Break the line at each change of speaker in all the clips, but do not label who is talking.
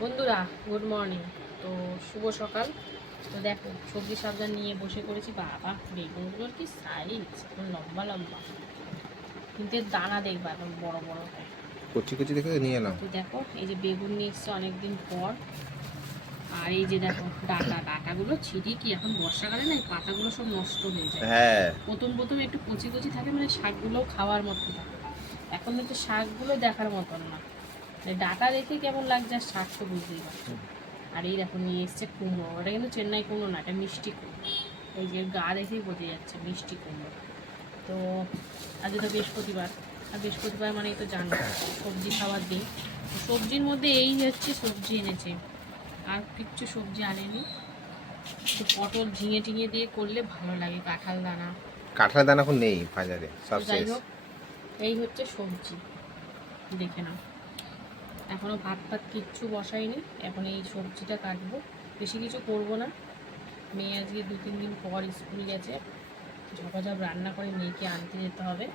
বন্ধুরা good morning তো শুভ সকাল। তো দেখো সবজি সাবধান নিয়ে বসে করেছি বাবা বেগুনগুলোর কি সাইজ এখন লম্বা লম্বা। কিন্তু দানা দেখবা এখন বড় বড়
কচি কচি দেখে নিয়ে
তো দেখো এই যে বেগুন নিয়ে এসছে অনেকদিন পর। আর এই যে দেখো ডাটা। ডাটাগুলো ছিঁড়ি কি এখন বর্ষাকালে না পাতাগুলো সব নষ্ট হয়ে যায়।
হ্যাঁ।
প্রথম প্রথম একটু কচি কচি থাকে মানে শাকগুলো খাওয়ার মতো থাকে। এখন কিন্তু শাকগুলো দেখার মতন না। ডাটা দেখে কেমন লাগছে আর শাক তো বুঝতেই পারছ। আর এই দেখো নিয়ে এসছে কুমড়ো ওটা কিন্তু চেন্নাই কুমড়ো না এটা মিষ্টি কুমড়ো। এই যে গা দেখেই বোঝা যাচ্ছে মিষ্টি কুমড়ো। তো আজকে তো বৃহস্পতিবার আর বৃহস্পতিবার মানেই তো জানো সবজি খাওয়ার দিন। সবজির মধ্যে এই হচ্ছে সবজি এনেছে। আর কিচ্ছু সবজি আনেনি। তো পটল ঝিঙে টিঙে দিয়ে করলে ভালো লাগে কাঁঠাল দানা।
কাঁঠাল দানা এখন নেই বাজারে সব
যাই হোক এই হচ্ছে সবজি। দেখে নাও। এখনও ভাত ফাত কিচ্ছু বসাইনি। এখন এই সবজিটা কাটবো। বেশি কিছু করব না। মেয়ে আজকে দু তিন দিন পর স্কুল গেছে। ঝপাঝপ রান্না করে মেয়েকে আনতে যেতে হবে।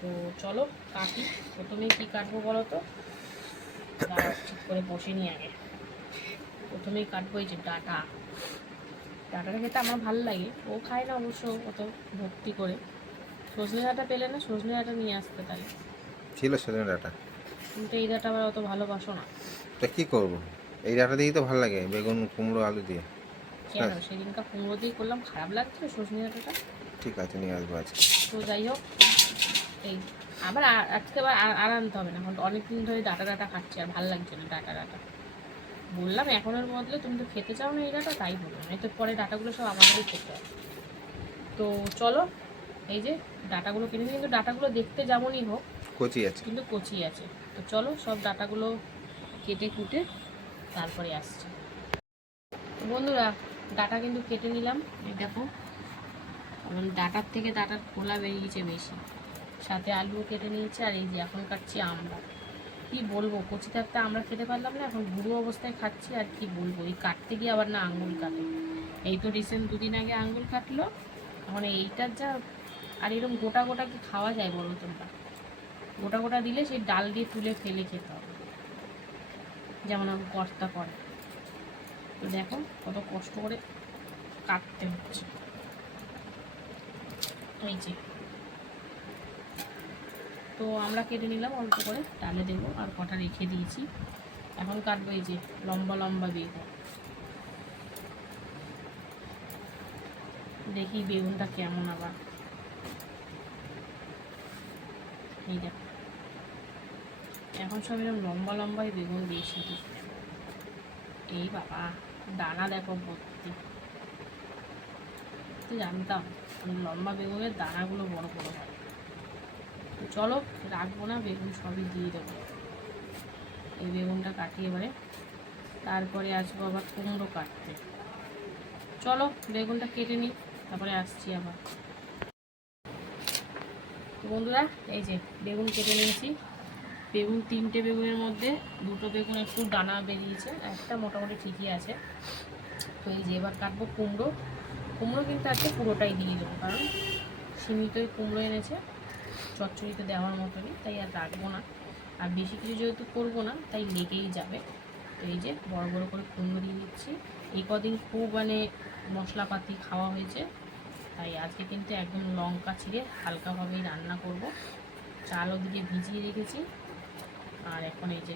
তো চলো কাটি। প্রথমে কি কাটবো বলো তো? ঠিক করে বসে নি আগে। প্রথমেই কাটবো এই যে ডাটা। ডাটাটা খেতে আমার ভালো লাগে। ও খায় না অবশ্য অত ভক্তি করে। সজনে ডাটা পেলে না, সজনে ডাটা নিয়ে আসতে তাহলে
ছিল সেদিন ডাটা।
কিন্তু এই ডাঁটা আবার অত ভালোবাসো না।
তা কি করব? এই ডাটা দিয়েই তো ভালো লাগে বেগুন কুমড়ো আলু দিয়ে।
কেন? সেদিনকার কুমড়ো দিয়ে করলাম খারাপ লাগছিল সজনে ডাঁটাটা?
ঠিক আছে নিয়ে আসব আজকে।
তো যাই হোক এই আবার আজকে আবার আর- আনতে হবে না এখন অনেক দিন ধরে ডাটা ডাটা খাচ্ছি আর ভালো লাগছে না ডাটা ডাটা। বললাম এখনের বদলে তুমি তো খেতে চাও না এই ডাটা তাই বললাম এই তো পরে ডাটাগুলো সব আমাদেরই খেতে হবে। তো চলো এই যে ডাটাগুলো কিনে নিই, কিন্তু ডাটাগুলো দেখতে যেমনই হোক
কচি আছে।
কিন্তু কচি আছে। তো চলো সব ডাটাগুলো কেটে কুটে তারপরে আসছে। বন্ধুরা, ডাটা কিন্তু কেটে নিলাম। দেখো কারণ ডাটার থেকে ডাটার খোলা বেরিয়েছে বেশি। সাথে আলুও কেটে নিয়েছে, আর এই যে এখন কাটছি আমরা। কি বলব, কচি থাকতে আমরা খেতে পারলাম না, এখন বুড়ো অবস্থায় খাচ্ছি, আর কি বলব? এই কাটতে গিয়ে আবার না আঙুল কাটে। এই তো রিসেন্ট দুদিন আগে আঙুল কাটলো। এখন এইটার যা, আর এরকম গোটা গোটা কি খাওয়া যায় বলো তোমরা? গোটা গোটা দিলে সেই ডাল দিয়ে তুলে ফেলে খেতে হবে। যেমন আমি কর্তা করে। তো দেখো কত কষ্ট করে কাটতে হচ্ছে। এই যে। তো আমরা কেটে নিলাম, অল্প করে ডালে দেবো আর কটা রেখে দিয়েছি। এখন কাটবো এই যে লম্বা লম্বা বেগুন। দেখি বেগুনটা কেমন আবার। এই দেখো। এখন সব এরকম লম্বা লম্বাই বেগুন দিয়েছি এই বাবা, দানা দেখো ভর্তি। তো জানতাম লম্বা বেগুনের দানাগুলো বড় বড় হয়। তো চলো, রাখব না, বেগুন সবই দিয়ে দেবো। এই বেগুনটা কাটি এবারে। তারপরে আসব আবার কুমড়ো কাটতে। চলো, বেগুনটা কেটে নিই, তারপরে আসছি আবার। বন্ধুরা, এই যে, বেগুন কেটে নিয়েছি। বেগুন, তিনটে বেগুনের মধ্যে দুটো বেগুন একটু দানা বেরিয়েছে, একটা মোটামুটি ঠিকই আছে। তো এই যে এবার কাটবো কুমড়ো। কুমড়ো কিন্তু আজকে পুরোটাই দিয়ে দেবো, কারণ সীমিতই কুমড়ো এনেছে, চচ্চড়িতে দেওয়ার মতনই, তাই আর রাখব না। আর বেশি কিছু যেহেতু করব না, তাই লেগেই যাবে। তো এই যে বড় বড় করে কুমড়ো দিয়ে দিচ্ছি। এই কদিন খুব মানে মশলাপাতি খাওয়া হয়েছে, তাই আজকে কিন্তু একদম লঙ্কা ছিঁড়ে হালকাভাবেই রান্না করব। চাল ওদিকে ভিজিয়ে রেখেছি। আর এখন এই যে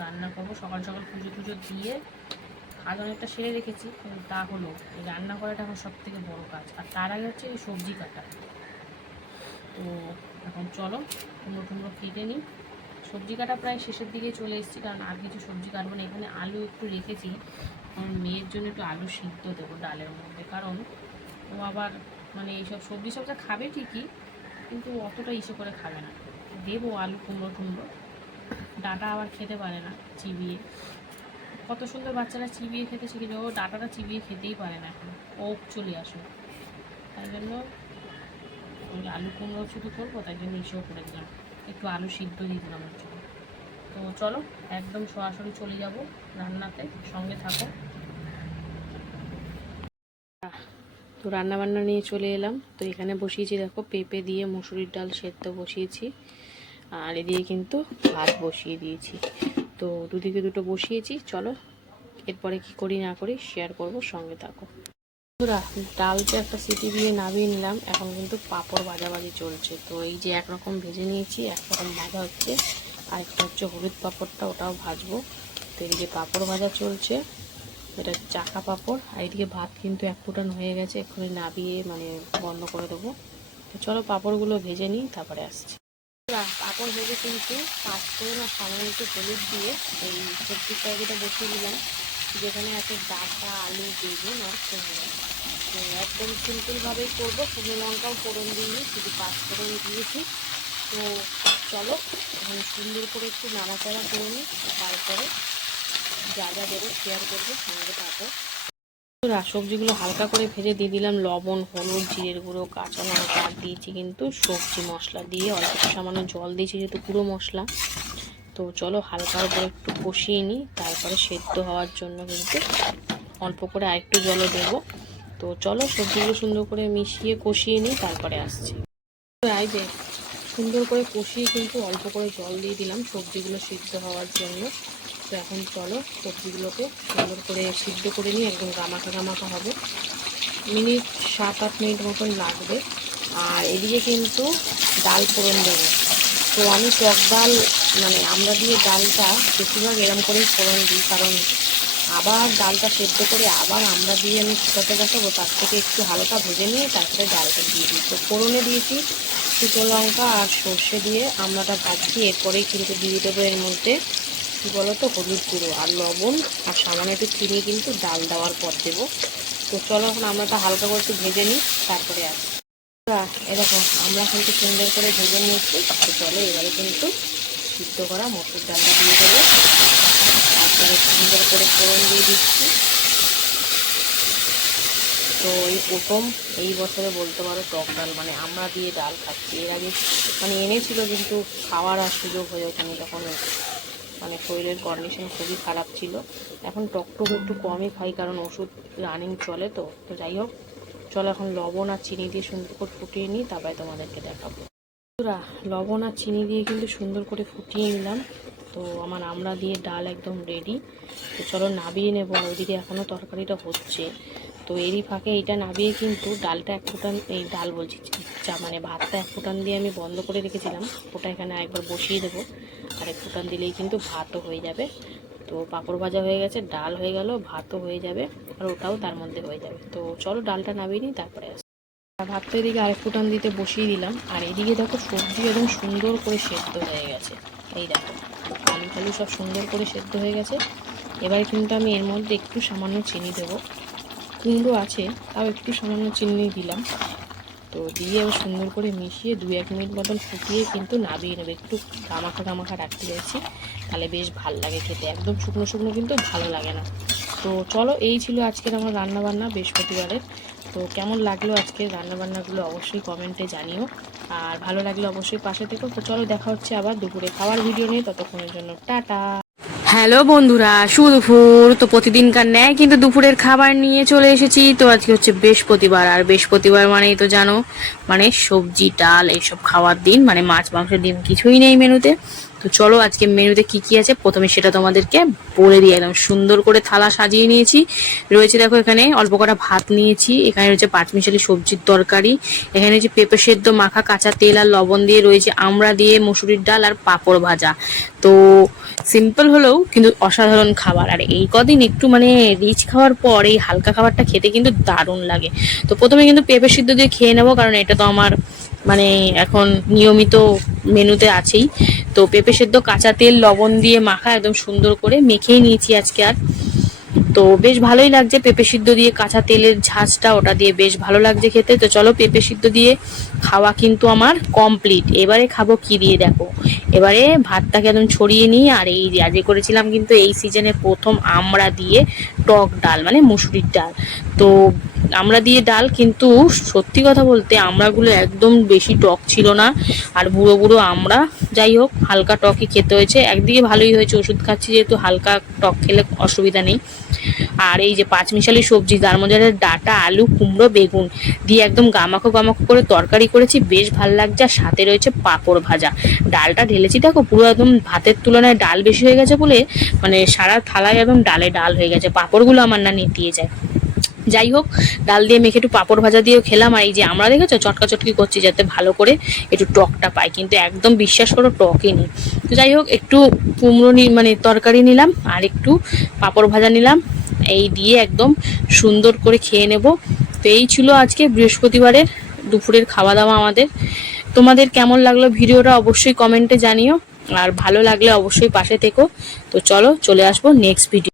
রান্না করব, সকাল সকাল পুজো টুজো দিয়ে কাজ অনেকটা সেরে রেখেছি। তা হলো, এই রান্না করাটা এখন সব থেকে বড়ো কাজ। আর তার আগে হচ্ছে এই সবজি কাটা। তো এখন চলো, কুমড়ো টুমড়ো কেটে নিই। সবজি কাটা প্রায় শেষের দিকে চলে এসেছি, কারণ আর কিছু সবজি কাটবো না। এখানে আলু একটু রেখেছি। কারণ মেয়ের জন্য একটু আলু সিদ্ধ দেবো ডালের মধ্যে। কারণ ও আবার মানে এইসব সবজি সবজি খাবে ঠিকই, কিন্তু অতটা ইসে করে খাবে না। দেবো আলু কুমড়ো টুমড়ো। ডাটা আবার খেতে পারে না চিবিয়ে। কত সুন্দর বাচ্চারা চিবিয়ে খেতে শিখেছে ও ডাটাটা চিবিয়ে খেতেই পারে না এখন। ও চলে আসো। তাই জন্য ওই আলু কুমড়ো শুধু করব, তাই জন্য ইসেও করে দিলাম একটু আলু সিদ্ধ দিয়ে দিলাম ওর জন্য। তো চলো, একদম সরাসরি চলে যাব রান্নাতে। সঙ্গে থাকো। তো রান্না বান্না নিয়ে চলে এলাম। তো এখানে বসিয়েছি, দেখো পেঁপে দিয়ে, মুসুরির ডাল সেদ্ধ বসিয়েছি। আর এদিকে কিন্তু ভাত বসিয়ে দিয়েছি। তো দুদিকে দুটো বসিয়েছি, চলো। এরপরে কি করি না করি শেয়ার করব, সঙ্গে থাকো। বন্ধুরা, ডালটা একটা সিটি দিয়ে নামিয়ে নিলাম। এখন কিন্তু পাঁপড় বাজাবাজি চলছে। তো এই যে একরকম ভেজে নিয়েছি, একরকম ভাজা হচ্ছে। আর একটা হচ্ছে হলুদ পাঁপড়টা, ওটাও ভাজবো। তো এদিকে পাঁপড় ভাজা চলছে। এটা চাকা পাঁপড়। আর এদিকে ভাত কিন্তু এক ফুটান হয়ে গেছে। এক্ষুনি নাবিয়ে মানে বন্ধ করে দেবো। তো চলো পাঁপড়গুলো ভেজে নিই, তারপরে আসছি। বন্ধুরা, পাঁপড় ভেজে কিন্তু পাঁচ করে না সামান্য একটু হলুদ দিয়ে এই সবজির তরকারিটা বসিয়ে দিলাম। যেখানে আছে ডাটা আলু বেগুন আর কুমড়ো। তো একদম সিম্পলভাবেই করব। শুকনো লঙ্কাও ফোড়ন দিইনি শুধু পাঁচ ফোড়ন দিয়েছি। তো চলো সুন্দর করে একটু নাড়াচাড়া করে নিই। তারপরে যা যা দেবো শেয়ার করব সঙ্গে থাকো বন্ধুরা, সবজিগুলো হালকা করে ভেজে দিয়ে দিলাম লবণ হলুদ জিরের গুঁড়ো কাঁচা লঙ্কা আর দিয়েছি কিন্তু সবজি মশলা দিয়ে অল্প সামান্য জল দিয়েছি যেহেতু পুরো মশলা। তো চলো হালকা করে একটু কষিয়ে নিই তারপরে সেদ্ধ হওয়ার জন্য কিন্তু অল্প করে আরেকটু জলও দেবো। তো চলো সবজিগুলো সুন্দর করে মিশিয়ে কষিয়ে নিই তারপরে আসছি। এই যে সুন্দর করে কষিয়ে কিন্তু অল্প করে জল দিয়ে দিলাম সবজিগুলো সিদ্ধ হওয়ার জন্য। তো এখন চলো সবজিগুলোকে সুন্দর করে সিদ্ধ করে নিই একদম গামাখা গামাখা হবে। মিনিট সাত, আট মিনিট মতন লাগবে। আর এদিকে কিন্তু ডাল ফোড়ন দেবো। তো আমি টক ডাল মানে আমরা দিয়ে ডালটা বেশিরভাগ এরম করেই ফোড়ন দিই, কারণ আবার ডালটা সেদ্ধ করে আবার আমরা দিয়ে আমি ফুটাতে বসাবো, তার থেকে একটু হালকা ভেজে নিয়ে তারপরে ডালটা দিয়ে দিই। তো ফোড়নে দিয়েছি শুকনো লঙ্কা আর সর্ষে দিয়ে আমরাটা ভাজছি, এরপরেই কিন্তু দিয়ে দেবো এর মধ্যে কী বলো তো হলুদ গুঁড়ো আর লবণ আর সামান্য একটু চিনি কিন্তু ডাল দেওয়ার পর দেবো। তো চলো এখন আমরাটা হালকা করে একটু ভেজে নিই, তারপরে আসি। এরকম আমরা কিন্তু সুন্দর করে ভেজে নিয়েছি। তো চলো এবারে কিন্তু সিদ্ধ করা মসুর ডালটা দিয়ে দেবো। তারপরে সুন্দর করে ফোড়ন দিয়ে দিচ্ছি। তো এই প্রথম এই বছরে বলতে পারো টক ডাল মানে আমরা দিয়ে ডাল খাচ্ছি। এর আগে মানে এনেছিল কিন্তু খাওয়ার আর সুযোগ হয়ে ওঠেনি তখন মানে শরীরের কন্ডিশন খুবই খারাপ ছিল। এখন টক টক একটু কমই খাই কারণ ওষুধ রানিং চলে তো। তো যাই হোক চলো এখন লবণ আর চিনি দিয়ে সুন্দর করে ফুটিয়ে নিই তারপরে তোমাদেরকে দেখাবো। বন্ধুরা, লবণ আর চিনি দিয়ে কিন্তু সুন্দর করে ফুটিয়ে নিলাম। তো আমার আমরা দিয়ে ডাল একদম রেডি তো চলো নাবিয়ে নেব ওইদিকে এখনও তরকারিটা হচ্ছে। তো এরই ফাঁকে এইটা নাবিয়ে কিন্তু ডালটা এক ফুটান এই ডাল বলছি চা মানে ভাতটা এক ফুটান দিয়ে আমি বন্ধ করে রেখেছিলাম। ওটা এখানে একবার বসিয়ে দেবো। আর এক ফুটান দিলেই কিন্তু ভাতও হয়ে যাবে। তো পাঁপড় ভাজা হয়ে গেছে, ডাল হয়ে গেল, ভাতও হয়ে যাবে আর ওটাও তার মধ্যে হয়ে যাবে। তো চলো ডালটা নামিয়ে নিই, তারপরে ভাতটা এদিকে আরেক ফুটান দিতে বসিয়ে দিলাম। আর এদিকে দেখো সবজি একদম সুন্দর করে সেদ্ধ হয়ে গেছে। এই দেখো, আলু টালু সব সুন্দর করে সেদ্ধ হয়ে গেছে। এবারে কিন্তু আমি এর মধ্যে একটু সামান্য চিনি দেবো। কুমড়ো আছে, তাও একটু সামান্য চিনি দিলাম। তো দিয়ে সুন্দর করে মিশিয়ে দু এক মিনিট মতন ফুটিয়ে কিন্তু নাবিয়ে নেবে। একটু গামাখা গামাখা রাখতে চাইছি, তাহলে বেশ ভালো লাগে খেতে। একদম শুকনো শুকনো কিন্তু ভালো লাগে না। তো চলো, এই ছিল আজকের আমার রান্নাবান্না বৃহস্পতিবারের। তো কেমন লাগল আজকের রান্নাবান্নাগুলো অবশ্যই কমেন্টে জানিও। আর ভালো লাগলে অবশ্যই পাশে থেকো। তো চলো, দেখা হচ্ছে আবার দুপুরে খাওয়ার ভিডিও নিয়ে। ততক্ষণের জন্য টাটা। হ্যালো বন্ধুরা, শুভ দুপুর। তো প্রতিদিনকার ন্যায় কিন্তু দুপুরের খাবার নিয়ে চলে এসেছি। তো আজকে হচ্ছে বৃহস্পতিবার, আর বৃহস্পতিবার মানেই তো জানো মানে সবজি, ডাল, এইসব খাওয়ার দিন মানে মাছ মাংস ডিম কিছুই নেই মেনুতে। তো চলো আজকে মেনুতে কি কি আছে? প্রথমে সেটা তোমাদেরকে বলে দিই একদম সুন্দর করে থালা সাজিয়ে নিয়েছি। রয়েছে দেখো এখানে অল্প কটা ভাত নিয়েছি। এখানে রয়েছে পাঁচমিশালি সবজির তরকারি। এখানে রয়েছে পেঁপে সেদ্ধ, মাখা, কাঁচা তেল আর লবণ দিয়ে রয়েছে আমড়া দিয়ে, মুসুরির ডাল আর পাঁপড় ভাজা। তো সিম্পল হলেও কিন্তু অসাধারণ খাবার। আর এই কদিন একটু মানে রিচ খাওয়ার পর এই হালকা খাবারটা খেতে কিন্তু দারুণ লাগে। তো প্রথমে কিন্তু পেঁপে সিদ্ধ দিয়ে খেয়ে নেব, কারণ এটা তো আমার মানে এখন নিয়মিত মেনুতে আছেই। তো পেঁপে সেদ্ধ, কাঁচা তেল, লবণ দিয়ে মাখা, একদম সুন্দর করে মেখেই নিয়েছি আজকে আর। তো বেশ ভালোই লাগছে পেঁপে সিদ্ধ দিয়ে, কাঁচা তেলের ঝাঁঝটা ওটা দিয়ে বেশ ভালো লাগছে খেতে। তো চলো পেঁপে সিদ্ধ দিয়ে খাওয়া কিন্তু আমার কমপ্লিট এবারে খাব কি দিয়ে দেখো? এবারে ভাতটাকে একদম ছড়িয়ে নিই আর এই যে করেছিলাম কিন্তু এই সিজনে প্রথম আমরা দিয়ে টক ডাল মানে মুসুরির ডাল। তো আমরা দিয়ে ডাল কিন্তু সত্যি কথা বলতে আমড়াগুলো একদম বেশি টক ছিল না। আর বুড়ো বুড়ো আমরা, যাই হোক, হালকা টকই খেতে হয়েছে। একদিকে ভালোই হয়েছে, ওষুধ খাচ্ছি যেহেতু হালকা টক খেলে অসুবিধা নেই। আর এই যে পাঁচমিশালি সবজি, তার মধ্যে ডাটা, আলু, কুমড়ো, বেগুন। দিয়ে একদম গামাখো গামাখো করে তরকারি করেছি, বেশ ভালো লাগছে। আর সাথে রয়েছে পাঁপড় ভাজা। ডালটা ঢেলেছি। দেখো, পুরো একদম ভাতের তুলনায় ডাল বেশি হয়ে গেছে বলে মানে সারা থালায় একদম ডালে ডাল হয়ে গেছে। পাঁপড়গুলো আমার না নেতিয়ে যায়। যাই হোক, ডাল দিয়ে মেখে একটু পাঁপড় ভাজা দিয়েও খেলাম। আর এই যে আমরা দেখেছ, চটকা চটকি করছি যাতে ভালো করে একটু টকটা পাই। কিন্তু একদম বিশ্বাস করো টকই নেই তো যাই হোক, একটু কুমড়ো নি মানে তরকারি নিলাম। আর একটু পাঁপড় ভাজা নিলাম। এই দিয়ে একদম সুন্দর করে খেয়ে নেব। তো এই ছিল আজকে বৃহস্পতিবারের দুপুরের খাওয়া দাওয়া আমাদের। তোমাদের কেমন লাগল ভিডিওটা অবশ্যই কমেন্টে জানিও। আর ভালো লাগলে অবশ্যই পাশে থেকো। তো চলো, চলে আসব নেক্সট ভিডিও